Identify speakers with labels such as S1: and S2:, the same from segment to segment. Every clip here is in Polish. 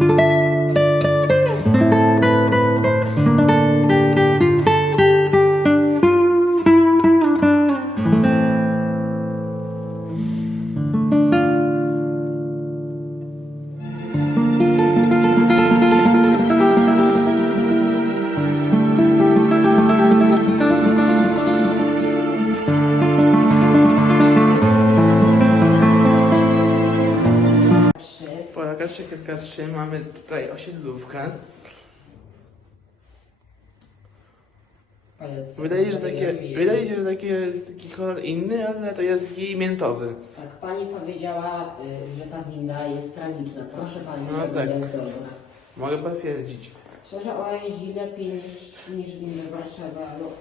S1: thank you K3, K3 mamy tutaj osiedlówkę. Wydaje, że takie, wydaje się, że taki kolor inny, ale to jest taki miętowy.
S2: Tak, pani powiedziała, y, że ta winda jest graniczna. Proszę pani,
S1: No tak. Mogę potwierdzić.
S2: Szczerze, ona jeździ lepiej niż, niż windy Warszawy albo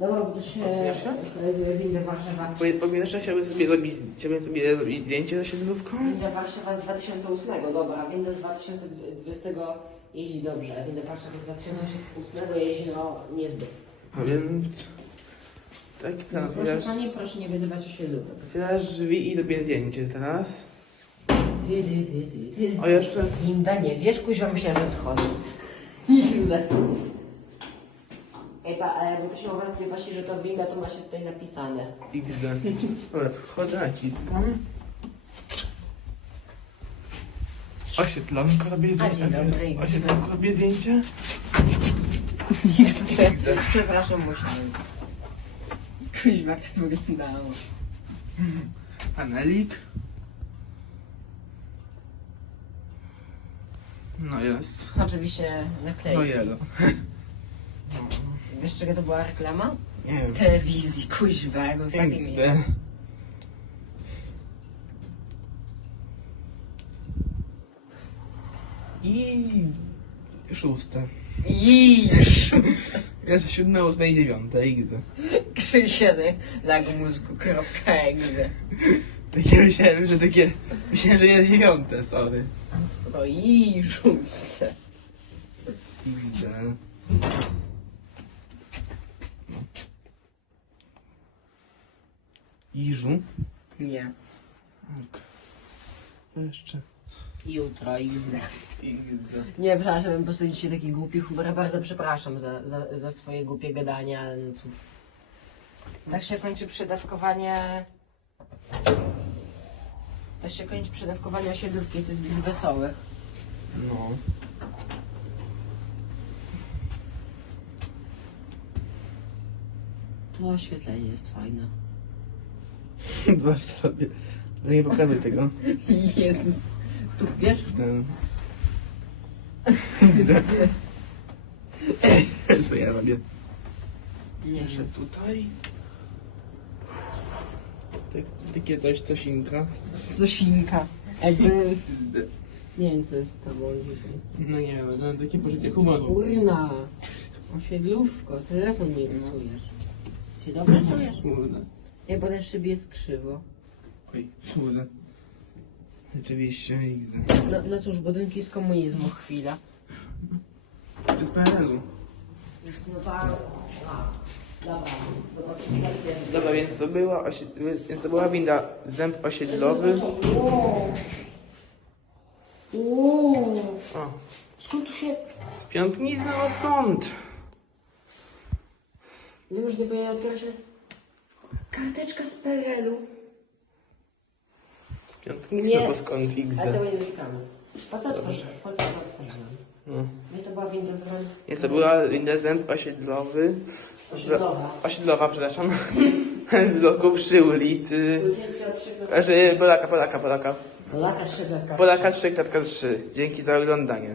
S2: dobra, bo to się
S1: Pasujesz się?
S2: nazywa winda Warszawa.
S1: Po- Pamiętasz, że chciałbym sobie robić, chciałbym sobie robić zdjęcie z osiedlówką?
S2: Winda Warszawa z 2008, dobra, winda z 2020 jeździ dobrze, winda Warszawa z 2008 jeździ no niezbyt.
S1: A więc... Tak,
S2: Więc
S1: tak,
S2: proszę
S1: otwierasz,
S2: pani, proszę nie wyzywać osiedlówek.
S1: otwierasz drzwi i robię zdjęcie teraz.
S2: Ty, ty, ty, ty, ty.
S1: O, jeszcze...
S2: Winda nie, wiesz, kuźwa myślałem, że schody. Źle. Ej, pa, ale bo to się ma wątpliwości, że to winda, to ma się tutaj napisane.
S1: XD. Dobra, wchodzę, naciskam. Oświetlanko robię zdjęcie.
S2: dobry, XD.
S1: Oświetlanko robię zdjęcie.
S2: XD. Przepraszam, musiałem. Kuźwa, jak to wyglądało.
S1: Panelik. No jest.
S2: Oczywiście
S1: No
S2: naklejki.
S1: jelo.
S2: Wiesz, czego to była reklama?
S1: Nie wiem.
S2: Telewizji, kuźwa, jakby w takim miejscu.
S1: XD. I szóste.
S2: I
S1: Jeszcze siódme, ósme i dziewiąte. XD.
S2: Krzysiedy, lag mózgu, kropka, egzy.
S1: Takie myślałem, że takie... Myślałem, że jest dziewiąte, sorry.
S2: Spoko, i szóste.
S1: XD. Iżu.
S2: Nie.
S1: Ok. Jeszcze.
S2: Jutro, XD.
S1: XD.
S2: Nie, przepraszam, po prostu dzisiaj taki głupi humor. Bardzo przepraszam za, za, za swoje głupie gadanie, ale no cóż. Tak się kończy przedawkowanie... Tak się kończy przedawkowanie osiedlówki, jest zbyt wesołych.
S1: No.
S2: To oświetlenie jest fajne.
S1: Zobacz sobie. No nie pokazuj tego.
S2: Jezus. Stupiesz?
S1: Ten. Co ja robię?
S2: Nie
S1: Jeszcze
S2: wiem.
S1: tutaj. Tak, takie coś, cosinka.
S2: Zosinka. Jakby... Nie wiem, co jest z tobą dzisiaj.
S1: No nie wiem, no, takie poczucie humoru.
S2: Kurna. Osiedlówko, telefon nie rysujesz. Się dobrze czujesz?
S1: Kurde.
S2: Nie, bo ten szyb jest krzywo.
S1: Oj, kurde. Rzeczywiście, XD.
S2: No, no cóż, budynki z komunizmu, chwila.
S1: Z PRL-u.
S2: No to... A, dobra. Dobra,
S1: Dobra, więc to była, osie... więc to była winda zęb osiedlowy.
S2: Uuu.
S1: O,
S2: Skąd tu się...
S1: piątnica, no skąd?
S2: Nie może nie powinien otwierać się... Karteczka z PRL-u.
S1: Piątnica,
S2: Nie.
S1: bo skąd
S2: Ale to
S1: XD?
S2: nie dotykamy. Po co to? Po co to otworzyłem?
S1: No.
S2: To była rąk...
S1: Więc to była zęb osiedlowy.
S2: Osiedlowa.
S1: Osiedlowa, przepraszam. W bloku przy ulicy. Znaczy, Polaka, Polaka, Polaka.
S2: Polaka, Szyberka.
S1: Polaka 3, klatka 3. Dzięki za oglądanie.